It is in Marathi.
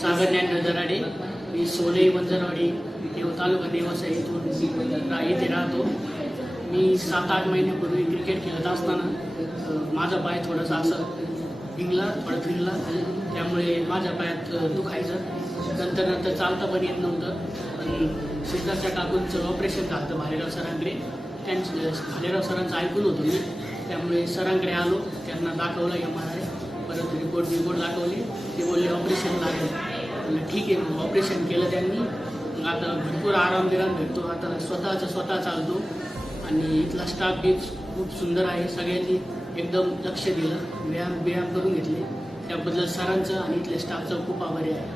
सागर ज्ञानदेव दराडे. मी सोनई वंजरवाडी तालुका देवासा इथून इथे राहतो. मी 7-8 महिन्यापूर्वी क्रिकेट खेळत असताना माझा पाय थोडासा असं थोडा फिरला, त्यामुळे माझ्या पायात दुखायचं. नंतर चालता पण येत नव्हतं. पण सिद्धार्थच्या काकूंचं ऑपरेशन झालं भालेराव सरांकडे. भालेराव सरांचं ऐकून होतो मी, त्यामुळे सरांकडे आलो. त्यांना दाखवलं MRI, परत रिपोर्ट दाखवले. ते बोलले ऑपरेशन लागेल. म्हणजे ठीक आहे, मग ऑपरेशन केलं त्यांनी. मग आता भरपूर आराम भेटतो. आता स्वतः चालतो आणि इथला स्टाफ बी खूप सुंदर आहे. सगळ्यांनी एकदम लक्ष दिलं, व्यायाम करून घेतले. त्याबद्दल सरांचं आणि इथल्या स्टाफचं खूप आभारी आहे.